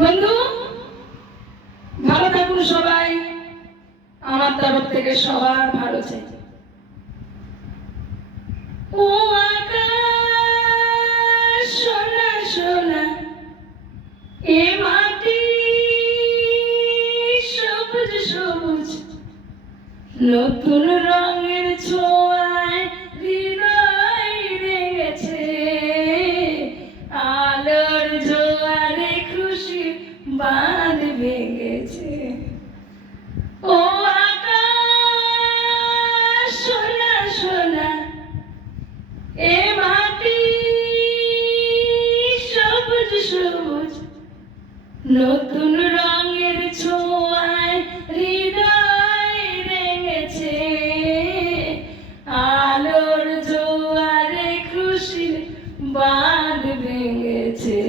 বন্ধু ভালো থাকুন সবাই, আমার তরফ থেকে সবার ভালো চাই। ও আকাশ সোনা সোনা, এ মাটি সবুজ সবুজ, নতুন রঙের ছোঁয়ায় হৃদয় রেগেছে, আলোর জোয়ারে খুশি বাঁধ ভেঙেছে। ও আকাশ সোনা সোনা, এ মাটি সবুজ সবুজ, নতুন রঙের ছোঁয়ায় হৃদয় রেঙেছে, আলোর জোয়ারে খুশির বাঁধ ভেঙেছে।